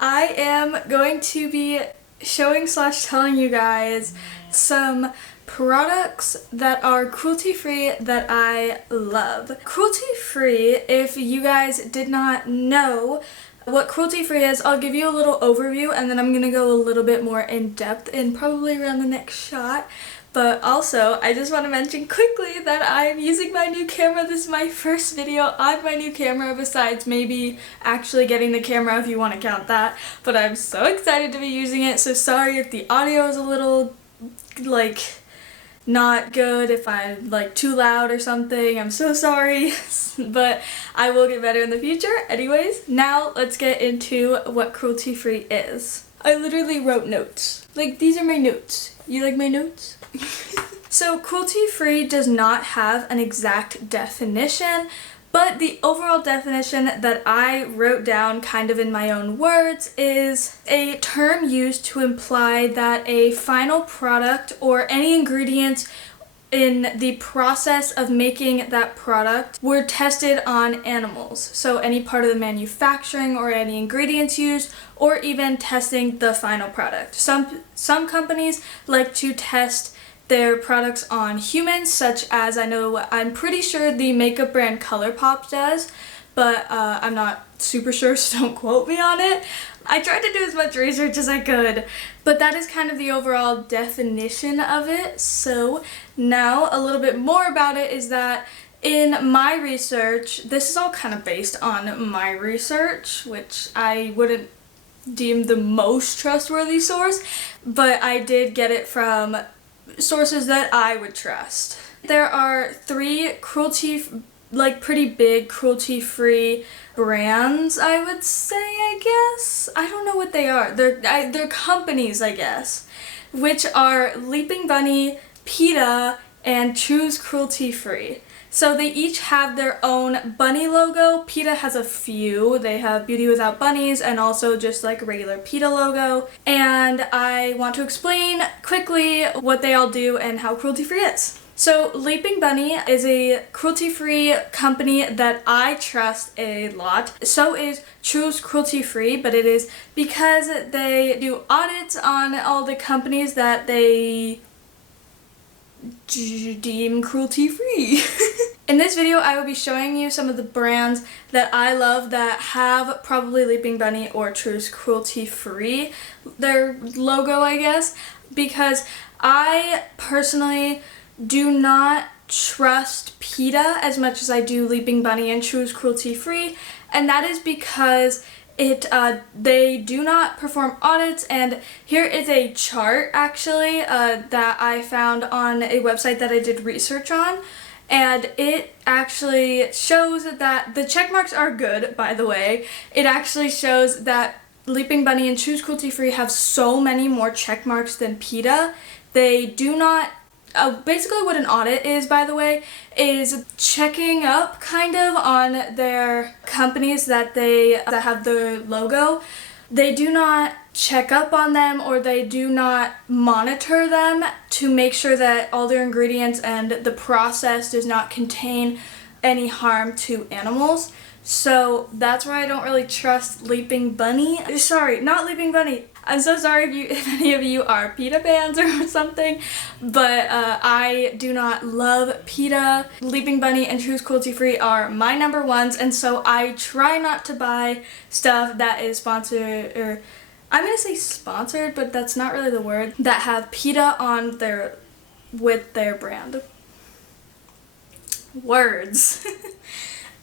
I am going to be showing / telling you guys some products that are cruelty-free that I love. Cruelty-free, if you guys did not know what cruelty-free is, I'll give you a little overview and then I'm going to go a little bit more in depth in probably around the next shot. But also, I just want to mention quickly that I'm using my new camera. This is my first video on my new camera, besides maybe actually getting the camera if you want to count that. But I'm so excited to be using it, so sorry if the audio is a little, not good, if I'm, too loud or something. I'm so sorry, but I will get better in the future. Anyways, now let's get into what cruelty-free is. I literally wrote notes. These are my notes. You like my notes? So cruelty-free does not have an exact definition, but the overall definition that I wrote down kind of in my own words is a term used to imply that a final product or any ingredients in the process of making that product were tested on animals. So any part of the manufacturing or any ingredients used, or even testing the final product. Some companies like to test their products on humans, such as I'm pretty sure the makeup brand ColourPop does, but I'm not super sure, so don't quote me on it. I tried to do as much research as I could, but that is kind of the overall definition of it. So now a little bit more about it is that in my research, this is all kind of based on my research, which I wouldn't deem the most trustworthy source, but I did get it from sources that I would trust. There are 3 pretty big cruelty-free brands, I would say, I guess. I don't know what they are. They're companies, I guess, which are Leaping Bunny, PETA, and Choose Cruelty-Free. So they each have their own bunny logo. PETA has a few. They have Beauty Without Bunnies and also just like a regular PETA logo. And I want to explain quickly what they all do and how cruelty-free is. So Leaping Bunny is a cruelty-free company that I trust a lot. So is Choose Cruelty-Free, but it is because they do audits on all the companies that they deem cruelty-free. In this video, I will be showing you some of the brands that I love that have probably Leaping Bunny or Choose Cruelty-Free, their logo, I guess, because I personally do not trust PETA as much as I do Leaping Bunny and Choose Cruelty-Free, and that is because they do not perform audits. And here is a chart actually that I found on a website that I did research on, and it actually shows that the check marks are good, by the way. It actually shows that Leaping Bunny and Choose Cruelty-Free have so many more check marks than PETA. They do not basically what an audit is, by the way, is checking up kind of on their companies that have the logo. They do not check up on them, or they do not monitor them to make sure that all their ingredients and the process does not contain any harm to animals. So that's why I don't really trust Leaping Bunny. Sorry, not Leaping Bunny. I'm so sorry if any of you are PETA fans or something, but I do not love PETA. Leaping Bunny and Choose Cruelty-Free are my number ones, and so I try not to buy stuff that is sponsored, or I'm gonna say sponsored, but that's not really the word, that have PETA on with their brand. Words.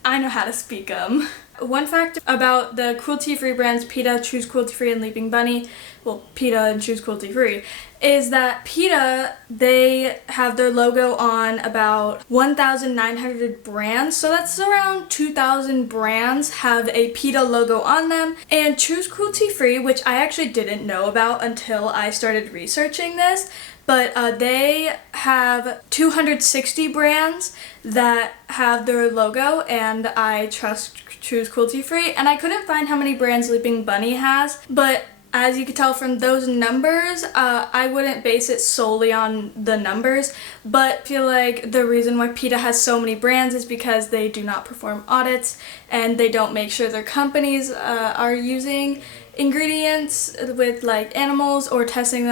I know how to speak them. One fact about the cruelty-free brands PETA, Choose Cruelty-Free, and Leaping Bunny, well, PETA and Choose Cruelty-Free, is that PETA, they have their logo on about 1,900 brands, so that's around 2,000 brands have a PETA logo on them. And Choose Cruelty-Free, which I actually didn't know about until I started researching this, but they have 260 brands that have their logo, and I trust Choose Cruelty-Free. And I couldn't find how many brands Leaping Bunny has, but as you can tell from those numbers, I wouldn't base it solely on the numbers, but I feel like the reason why PETA has so many brands is because they do not perform audits and they don't make sure their companies are using ingredients with like animals or testing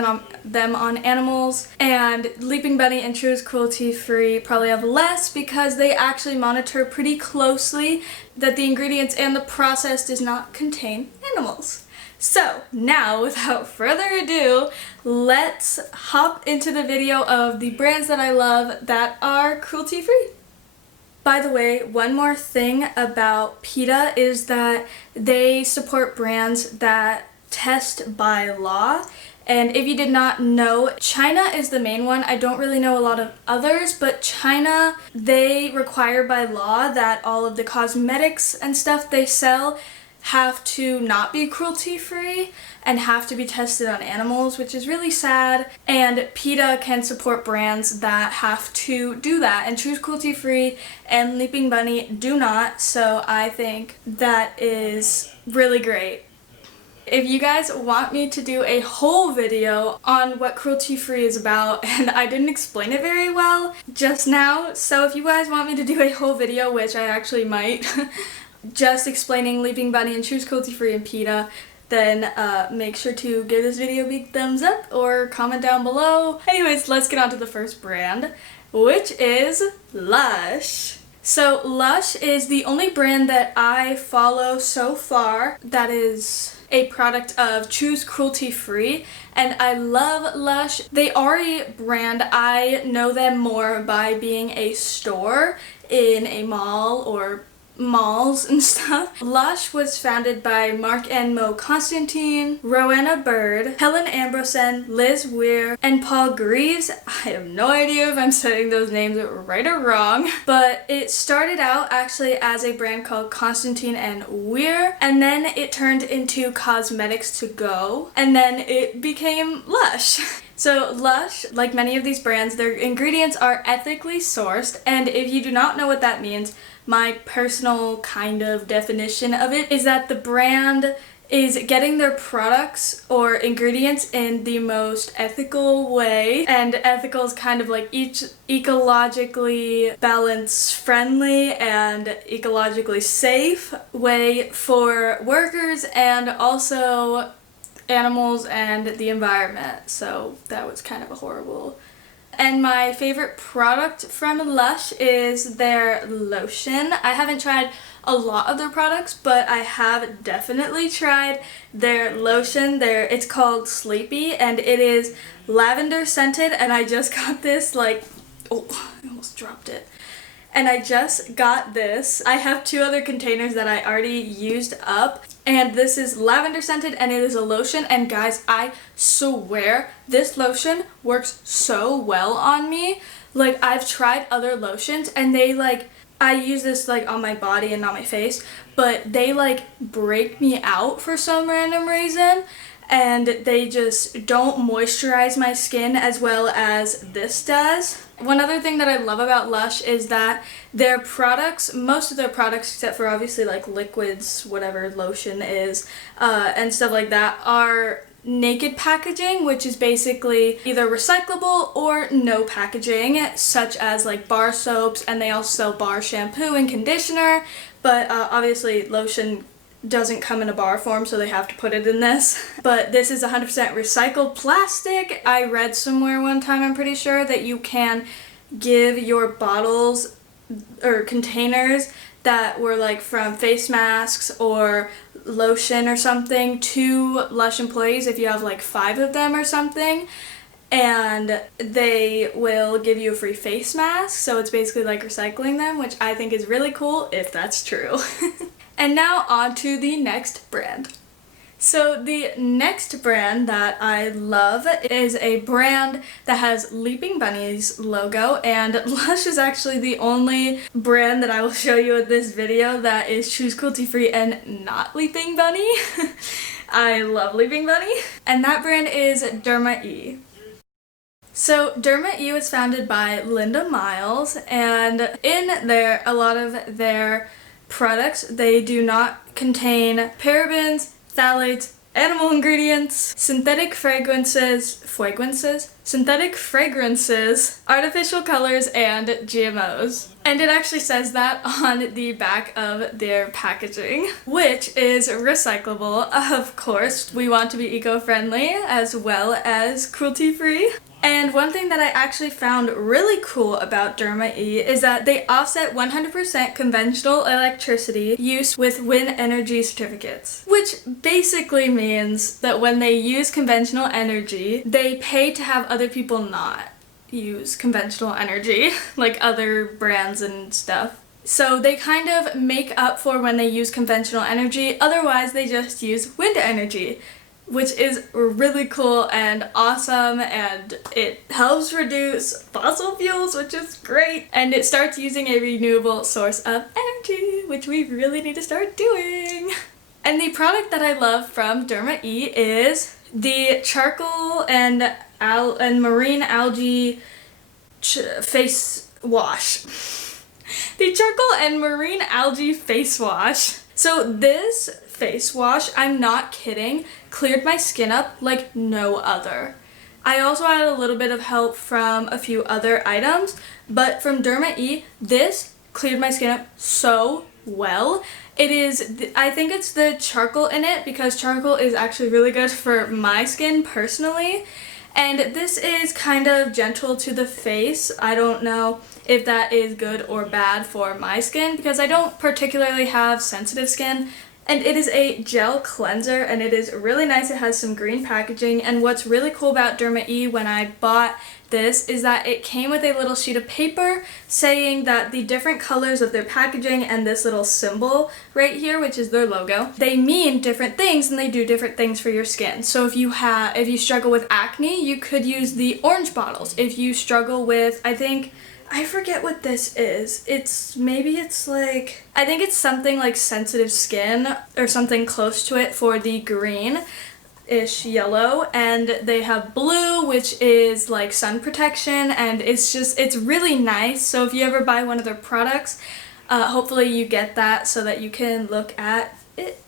them on animals. And Leaping Bunny and True's Cruelty Free probably have less because they actually monitor pretty closely that the ingredients and the process does not contain animals. So now, without further ado, let's hop into the video of the brands that I love that are cruelty-free. By the way, one more thing about PETA is that they support brands that test by law. And if you did not know, China is the main one. I don't really know a lot of others, but China, they require by law that all of the cosmetics and stuff they sell have to not be cruelty-free and have to be tested on animals, which is really sad. And PETA can support brands that have to do that, and True's Cruelty-Free and Leaping Bunny do not, so I think that is really great. If you guys want me to do a whole video on what cruelty-free is about, and I didn't explain it very well just now, so if you guys want me to do a whole video, which I actually might, just explaining Leaping Bunny and True's Cruelty Free and PETA, then make sure to give this video a big thumbs up or comment down below. Anyways, let's get on to the first brand, which is Lush. So Lush is the only brand that I follow so far that is a product of True's Cruelty Free, and I love Lush. They are a brand. I know them more by being a store in a mall or malls and stuff. Lush was founded by Mark and Mo Constantine, Rowena Bird, Helen Ambrosen, Liz Weir, and Paul Greaves. I have no idea if I'm saying those names right or wrong, but it started out actually as a brand called Constantine and Weir, and then it turned into Cosmetics to Go, and then it became Lush. So Lush, like many of these brands, their ingredients are ethically sourced, and if you do not know what that means, my personal kind of definition of it is that the brand is getting their products or ingredients in the most ethical way, and ethical is kind of like each ecologically balance friendly and ecologically safe way for workers and also animals and the environment. So that was kind of a horrible. And my favorite product from Lush is their lotion. I haven't tried a lot of their products, but I have definitely tried their lotion. It's called Sleepy, and it is lavender scented, and I just got this oh, I almost dropped it. And I just got this. I have 2 other containers that I already used up, and this is lavender scented and it is a lotion, and guys, I swear this lotion works so well on me. Like, I've tried other lotions and they I use this on my body and not my face, but they break me out for some random reason, and they just don't moisturize my skin as well as this does. One other thing that I love about Lush is that their products, most of their products except for obviously liquids, whatever lotion is, and stuff like that, are naked packaging, which is basically either recyclable or no packaging, such as bar soaps, and they also sell bar shampoo and conditioner, but obviously lotion doesn't come in a bar form, so they have to put it in this. But this is 100% recycled plastic. I read somewhere one time, I'm pretty sure, that you can give your bottles or containers that were from face masks or lotion or something to Lush employees if you have 5 of them or something, and they will give you a free face mask, so it's basically recycling them, which I think is really cool if that's true. And now on to the next brand. So the next brand that I love is a brand that has Leaping Bunny's logo, and Lush is actually the only brand that I will show you in this video that is True's Cruelty Free and not Leaping Bunny. I love Leaping Bunny. And that brand is DermaE. So DermaE was founded by Linda Miles, and in there, a lot of their products, they do not contain parabens, phthalates, animal ingredients, synthetic fragrances, artificial colors, and GMOs. And it actually says that on the back of their packaging, which is recyclable. Of course, we want to be eco-friendly as well as cruelty-free. And one thing that I actually found really cool about DermaE is that they offset 100% conventional electricity use with wind energy certificates, which basically means that when they use conventional energy, they pay to have other people not use conventional energy, like other brands and stuff. So they kind of make up for when they use conventional energy, otherwise they just use wind energy, which is really cool and awesome, and it helps reduce fossil fuels, which is great, and it starts using a renewable source of energy, which we really need to start doing. And the product that I love from DermaE is the charcoal and marine algae face wash. The charcoal and marine algae face wash. So this face wash, I'm not kidding, cleared my skin up like no other. I also had a little bit of help from a few other items, but from DermaE, this cleared my skin up so well. It is, I think it's the charcoal in it, because charcoal is actually really good for my skin personally. And this is kind of gentle to the face. I don't know if that is good or bad for my skin, because I don't particularly have sensitive skin. And it is a gel cleanser, and it is really nice. It has some green packaging, and what's really cool about DermaE when I bought this is that it came with a little sheet of paper saying that the different colors of their packaging and this little symbol right here, which is their logo, they mean different things and they do different things for your skin. So if you struggle with acne, you could use the orange bottles. If you struggle with, I forget what this is. I think it's something like sensitive skin or something close to it for the green-ish yellow. And they have blue, which is like sun protection, and it's really nice. So if you ever buy one of their products, hopefully you get that so that you can look at it.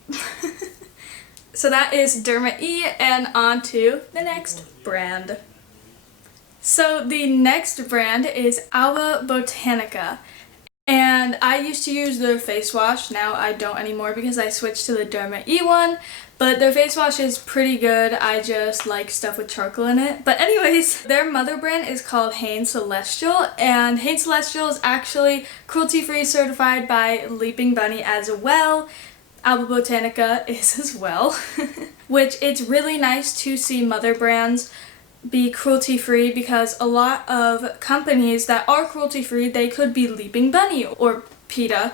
So that is DermaE, and on to the next brand. So the next brand is Alba Botanica, and I used to use their face wash. Now I don't anymore because I switched to the DermaE one, but their face wash is pretty good. I just like stuff with charcoal in it. But anyways, their mother brand is called Hain Celestial, and Hain Celestial is actually cruelty-free certified by Leaping Bunny as well. Alba Botanica is as well, which it's really nice to see mother brands be cruelty-free, because a lot of companies that are cruelty-free, they could be Leaping Bunny or PETA,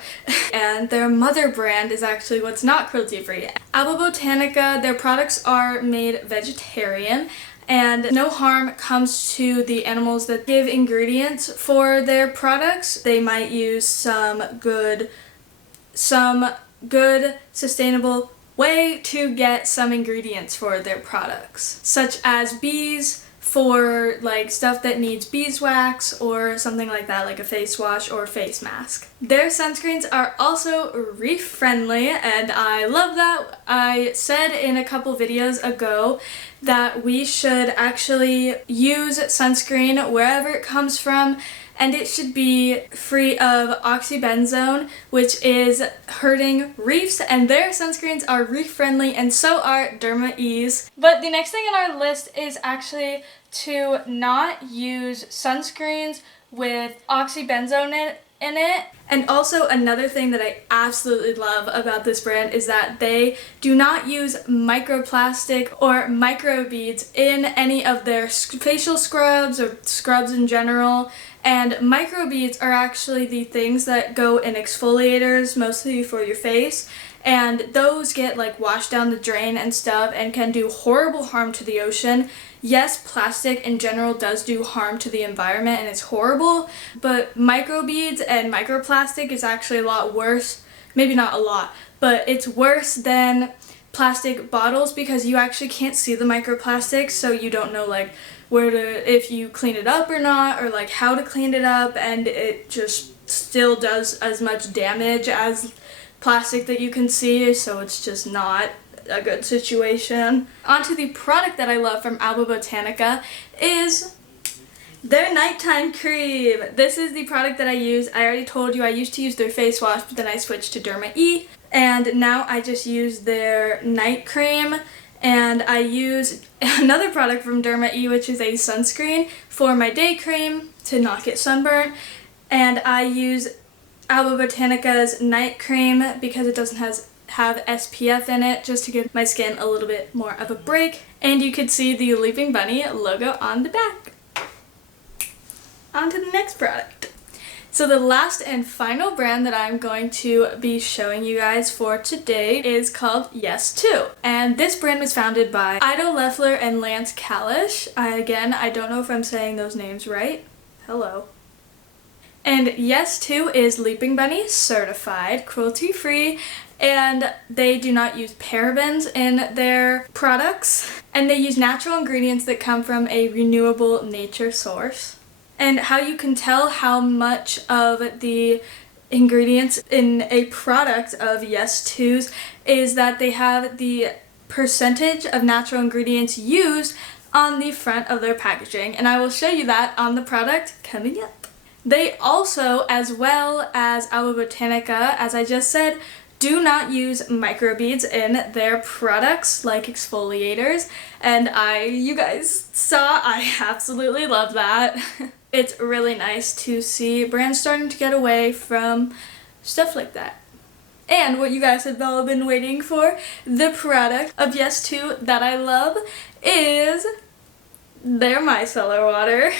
and their mother brand is actually what's not cruelty-free. Alba Botanica, their products are made vegetarian, and no harm comes to the animals that give ingredients for their products. They might use some good sustainable way to get some ingredients for their products, such as bees for like stuff that needs beeswax or something like that, like a face wash or face mask. Their sunscreens are also reef friendly, and I love that. I said in a couple videos ago that we should actually use sunscreen wherever it comes from, and it should be free of oxybenzone, which is hurting reefs, and their sunscreens are reef friendly, and so are DermaE's. But the next thing on our list is actually to not use sunscreens with oxybenzone in it. And also another thing that I absolutely love about this brand is that they do not use microplastic or microbeads in any of their facial scrubs or scrubs in general. And microbeads are actually the things that go in exfoliators, mostly for your face, and those get like washed down the drain and stuff and can do horrible harm to the ocean. Yes, plastic in general does do harm to the environment and it's horrible, but microbeads and microplastic is actually a lot worse. Maybe not a lot, but it's worse than plastic bottles, because you actually can't see the microplastics, so you don't know like if you clean it up or not, or like how to clean it up, and it just still does as much damage as plastic that you can see, so it's just not a good situation. Onto the product that I love from Alba Botanica is their nighttime cream. This is the product that I use. I already told you I used to use their face wash, but then I switched to DermaE, and now I just use their night cream. And I use another product from DermaE, which is a sunscreen for my day cream to not get sunburnt. And I use Alba Botanica's night cream because it doesn't have SPF in it, just to give my skin a little bit more of a break. And you could see the Leaping Bunny logo on the back. On to the next product. So the last and final brand that I'm going to be showing you guys for today is called Yes2. And this brand was founded by Ido Leffler and Lance Kalish. I don't know if I'm saying those names right. Hello. And Yes2 is Leaping Bunny certified, cruelty-free, and they do not use parabens in their products. And they use natural ingredients that come from a renewable nature source. And how you can tell how much of the ingredients in a product of Yes2's is that they have the percentage of natural ingredients used on the front of their packaging. And I will show you that on the product coming up. They also, as well as Alba Botanica, as I just said, do not use microbeads in their products like exfoliators. And you guys saw, I absolutely love that. It's really nice to see brands starting to get away from stuff like that. And what you guys have all been waiting for, the product of Yes2 that I love is their micellar water.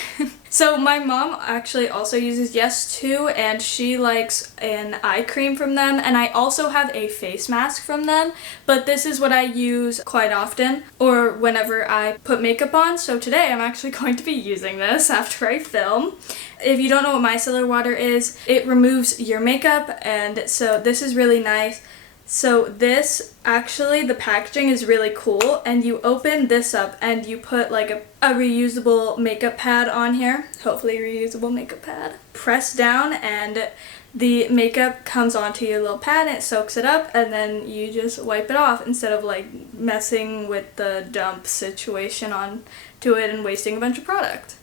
So my mom actually also uses Yes2, and she likes an eye cream from them, and I also have a face mask from them, but this is what I use quite often or whenever I put makeup on. So today I'm actually going to be using this after I film. If you don't know what micellar water is, it removes your makeup, and so this is really nice. So this, actually, the packaging is really cool, and you open this up and you put like a reusable makeup pad on here, hopefully a reusable makeup pad. Press down and the makeup comes onto your little pad and it soaks it up, and then you just wipe it off instead of like messing with the dump situation onto it and wasting a bunch of product.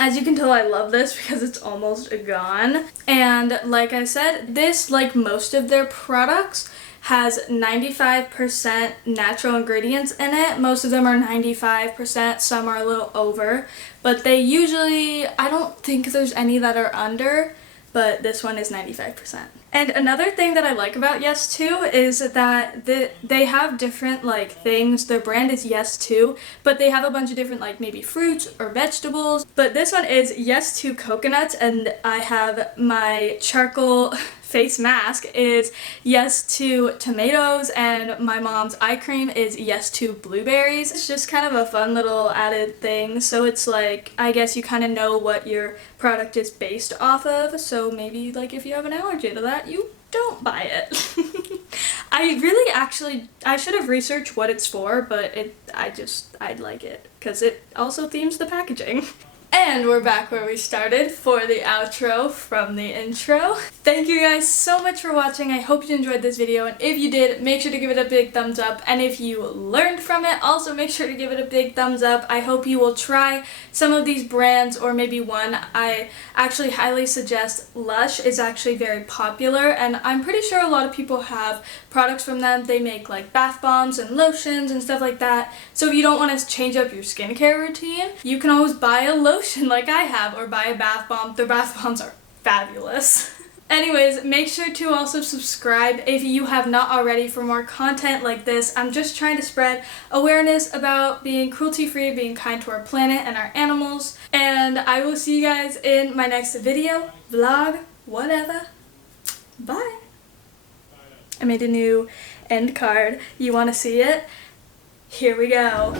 As you can tell, I love this because it's almost gone. And like I said, this, like most of their products, has 95% natural ingredients in it. Most of them are 95%, some are a little over, but they usually, I don't think there's any that are under, but this one is 95%. And another thing that I like about Yes2 is that they have different like things. Their brand is Yes2, but they have a bunch of different like maybe fruits or vegetables. But this one is Yes2 coconuts, and I have my charcoal face mask is Yes2 tomatoes, and my mom's eye cream is Yes2 blueberries. It's just kind of a fun little added thing. So it's like, I guess you kind of know what your product is based off of. So maybe like if you have an allergy to that, you don't buy it. I should have researched what it's for, but I'd like it because it also themes the packaging. And we're back where we started for the outro from the intro. Thank you guys so much for watching. I hope you enjoyed this video, and if you did, make sure to give it a big thumbs up. And if you learned from it, also make sure to give it a big thumbs up. I hope you will try some of these brands, or maybe one. I actually highly suggest Lush is actually very popular, and I'm pretty sure a lot of people have products from them. They make like bath bombs and lotions and stuff like that. So if you don't want to change up your skincare routine, you can always buy a lotion like I have, or buy a bath bomb. Their bath bombs are fabulous. Anyways, make sure to also subscribe if you have not already for more content like this. I'm just trying to spread awareness about being cruelty-free, being kind to our planet and our animals. And I will see you guys in my next video, vlog, whatever. Bye. I made a new end card. You want to see it? Here we go.